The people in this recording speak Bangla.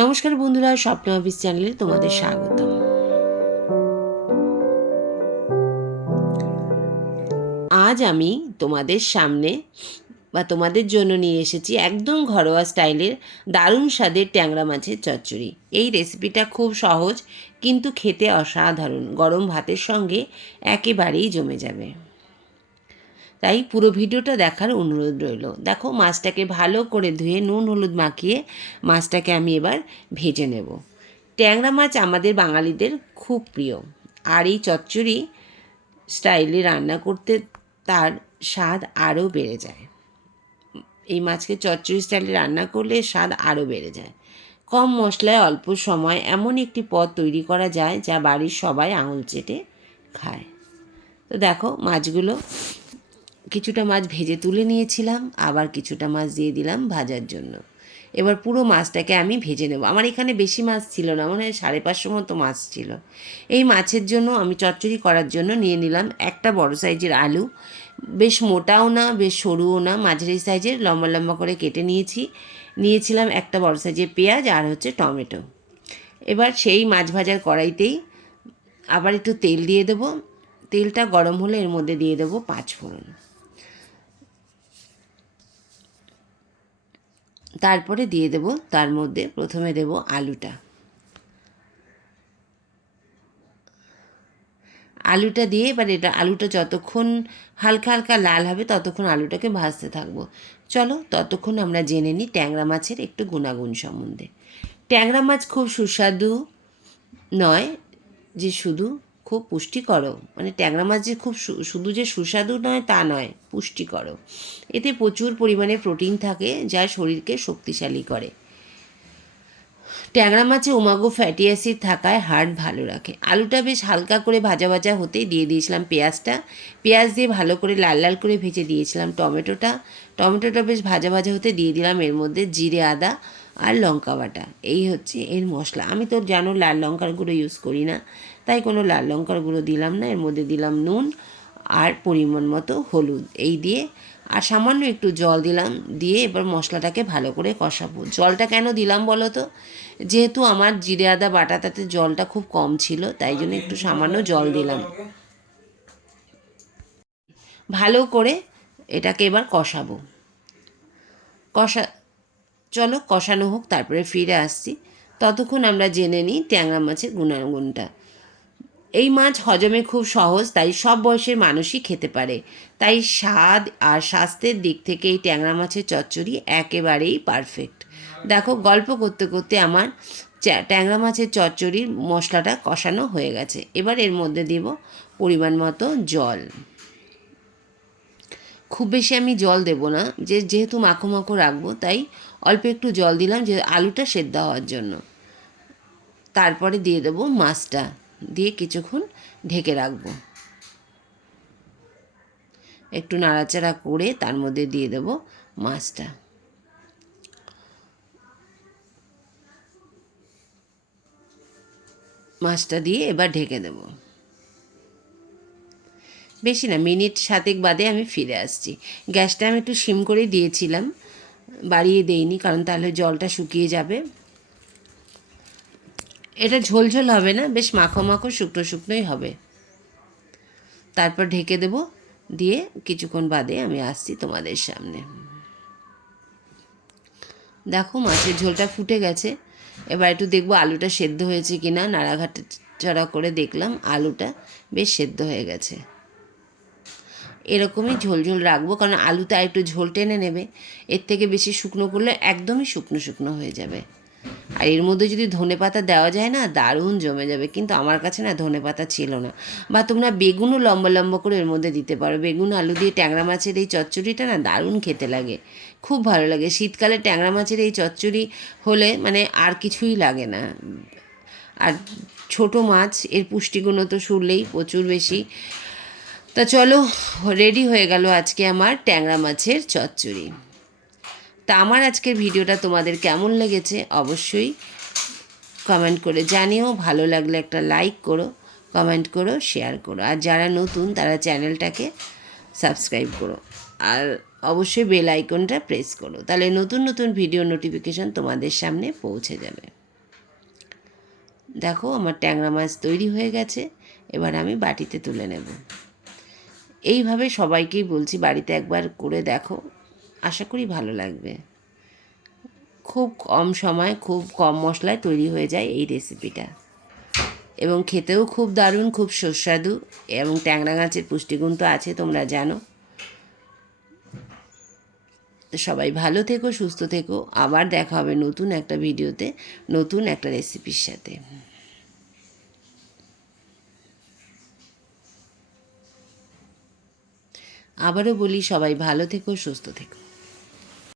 নমস্কার বন্ধুরা, স্বপ্ন অফিস চ্যানেলে তোমাদের স্বাগতম। আজ আমি তোমাদের সামনে তোমাদের জন্য নিয়ে এসেছি একদম ঘরোয়া স্টাইলের দারুণ স্বাদের ট্যাংরা মাছের চচ্চড়ি। এই রেসিপিটা খুব সহজ কিন্তু খেতে অসাধারণ, গরম ভাতের সঙ্গে একেবারেই জমে যাবে। তাই পুরো ভিডিওটা দেখার অনুরোধ রইল। দেখো, মাছটাকে ভালো করে ধুয়ে নুন হলুদ মাখিয়ে মাছটাকে আমি এবার ভেজে নেব। ট্যাংরা মাছ আমাদের বাঙালিদের খুব প্রিয়, আর এই চচ্চড়ি স্টাইলে রান্না করতে তার স্বাদ আরও বেড়ে যায়। এই মাছকে চচ্চড়ি স্টাইলে রান্না করলে স্বাদ আরও বেড়ে যায়। কম মশলায় অল্প সময় এমন একটি পদ তৈরি করা যায় যা বাড়ির সবাই আঙুল চেটে খায়। তো দেখো, মাছগুলো কিছুটা মাছ ভেজে তুলে নিয়েছিলাম, আবার কিছুটা মাছ দিয়ে দিলাম ভাজার জন্য। এবার পুরো মাছটাকে আমি ভেজে নেব। আমার এখানে বেশি মাছ ছিল না, মানে 550 মতো মাছ ছিল। এই মাছের জন্য আমি চচ্চড়ি করার জন্য নিয়ে নিলাম একটা বড় সাইজের আলু, বেশ মোটাও না বেশ সরুও না, মাঝারি সাইজের লম্বা লম্বা করে কেটে নিয়েছিলাম একটা বড় সাইজের পেঁয়াজ আর টমেটো। এবার সেই মাছ ভাজার কড়াইতেই আবার একটু তেল দিয়ে দেবো। তেলটা গরম হলে এর মধ্যে দিয়ে দেবো 5 ফোড়ন। তারপরে দিয়ে দেব তার মধ্যে প্রথমে দেব আলুটা দিয়ে এবার আলুটা যতক্ষণ হালকা হালকা লাল হবে ততক্ষণ আলুটাকে ভাজতে থাকবো। চলো ততক্ষণ আমরা জেনে নিই ট্যাংরা মাছের একটু গুণাগুণ সম্বন্ধে। ট্যাংরা মাছ খুব সুস্বাদু নয় যে শুধু খুব পুষ্টিকরও, মানে ট্যাংরা মাছ যে খুব শুধু যে সুস্বাদু নয় তা নয়, পুষ্টিকরও। এতে প্রচুর পরিমাণে প্রোটিন থাকে যা শরীরকে শক্তিশালী করে। ট্যাংরা মাছে ওমেগা ফ্যাটি অ্যাসিড থাকায় হার্ট ভালো রাখে। আলুটা বেশ হালকা করে ভাজা ভাজা হতেই দিয়ে দিয়েছিলাম পেঁয়াজ দিয়ে ভালো করে লাল লাল করে ভেজে দিয়েছিলাম টমেটোটা বেশ ভাজা ভাজা হতে দিয়ে দিলাম এর মধ্যে জিরে আদা আর লঙ্কা বাটা। এই হচ্ছে এর মশলা। আমি তো জানো লাল লঙ্কার গুঁড়ো ইউজ করি না, তাই কোনো লাল লঙ্কার গুঁড়ো দিলাম না। এর মধ্যে দিলাম নুন আর পরিমাণ মতো হলুদ, এই দিয়ে আর সামান্য একটু জল দিলাম। দিয়ে এবার মশলাটাকে ভালো করে কষাবো। জলটা কেন দিলাম বলো তো? যেহেতু আমার জিরে আদা বাটাটাতে জলটা খুব কম ছিল, তাই জন্য একটু সামান্য জল দিলাম। ভালো করে এটাকে এবার কষাবো। চলো কষানো হোক, তারপরে ফিরে আসছি। ততক্ষণ আমরা জেনে নিই ট্যাংরা মাছের গুণাগুণটা। এই মাছ হজমে খুব সহজ, তাই সব বয়সের মানুষই খেতে পারে। তাই স্বাদ আর স্বাস্থ্যের দিক থেকে এই ট্যাংরা মাছের চচ্চড়ি একেবারেই পারফেক্ট। দেখো, গল্প করতে করতে আমার ট্যাংরা মাছের চচ্চড়ির মশলাটা কষানো হয়ে গেছে। এবার এর মধ্যে দেব পরিমাণ মতো জল। খুব বেশি আমি জল দেব না, যেহেতু মাখো মাখো রাখবো, তাই অল্প একটু জল দিলাম যে আলুটা সেদ্ধ হওয়ার জন্য। তারপরে দিয়ে দেবো মাছটা, দিয়ে কিছুক্ষণ ঢেকে রাখবো। একটু নাড়াচাড়া করে তার মধ্যে দিয়ে দেবো মাছটা দিয়ে এবার ঢেকে দেব। বেশি না, মিনিট 7 বাদে আমি ফিরে আসছি। গ্যাসটা আমি একটু সিম করে দিয়েছিলাম, বাড়িয়ে দেইনি, কারণ তাহলে জলটা শুকিয়ে যাবে। এটা ঝোলঝোল হবে না, বেশ মাখো মাখো শুকনো শুকনোই হবে। তারপর ঢেকে দেব, দিয়ে কিছুক্ষণ বাদে আমি আসছি তোমাদের সামনে। দেখো, মাছের ঝোলটা ফুটে গেছে। এবার একটু দেখবো আলুটা সেদ্ধ হয়েছে কি না। নাড়াঘাটা করে দেখলাম আলুটা বেশ সেদ্ধ হয়ে গেছে। এরকমই ঝোল রাখবো, কারণ আলুটা একটু ঝোল টেনে নেবে। এর থেকে বেশি শুকনো করলে একদমই শুকনো শুকনো হয়ে যাবে। আর এর মধ্যে যদি ধনেপাতা দেওয়া যায় না, দারুণ জমে যাবে। কিন্তু আমার কাছে না ধনেপাতা ছিল না। বা তোমরা বেগুনও লম্বা লম্বা করে এর মধ্যে দিতে পারো। বেগুন আলু দিয়ে ট্যাংরা মাছের এই চচ্চড়িটা না দারুণ খেতে লাগে, খুব ভালো লাগে। শীতকালে ট্যাংরা মাছের এই চচ্চড়ি হলে মানে আর কিছুই লাগে না। আর ছোট মাছ, এর পুষ্টিগুণও তো শুনলেই প্রচুর বেশি। তা চলো, রেডি হয়ে গেল আজকে আমার ট্যাংরা মাছের চচ্চড়ি। তা আমার আজকের ভিডিওটা তোমাদের কেমন লেগেছে অবশ্যই কমেন্ট করে জানিও। ভালো লাগলে একটা লাইক করো, কমেন্ট করো, শেয়ার করো। আর যারা নতুন তারা চ্যানেলটাকে সাবস্ক্রাইব করো, আর অবশ্যই বেল আইকনটা প্রেস করো, তাহলে নতুন নতুন ভিডিও নোটিফিকেশান তোমাদের সামনে পৌঁছে যাবে। দেখো আমার ট্যাংরা মাছ তৈরি হয়ে গেছে। এবার আমি বাটিতে তুলে নেব। এইভাবে সবাইকেই বলছি বাড়িতে একবার করে দেখো, আশা করি ভালো লাগবে। খুব কম সময় খুব কম মশলায় তৈরি হয়ে যায় এই রেসিপিটা, এবং খেতেও খুব দারুণ, খুব সুস্বাদু, এবং ট্যাংরা মাছের পুষ্টিগুণ তো আছে তোমরা জানো। তো সবাই ভালো থেকো, সুস্থ থেকো। আবার দেখা হবে নতুন একটা ভিডিওতে, নতুন একটা রেসিপির সাথে। আবারও বলি, সবাই ভালো থেকো, সুস্থ থেকো।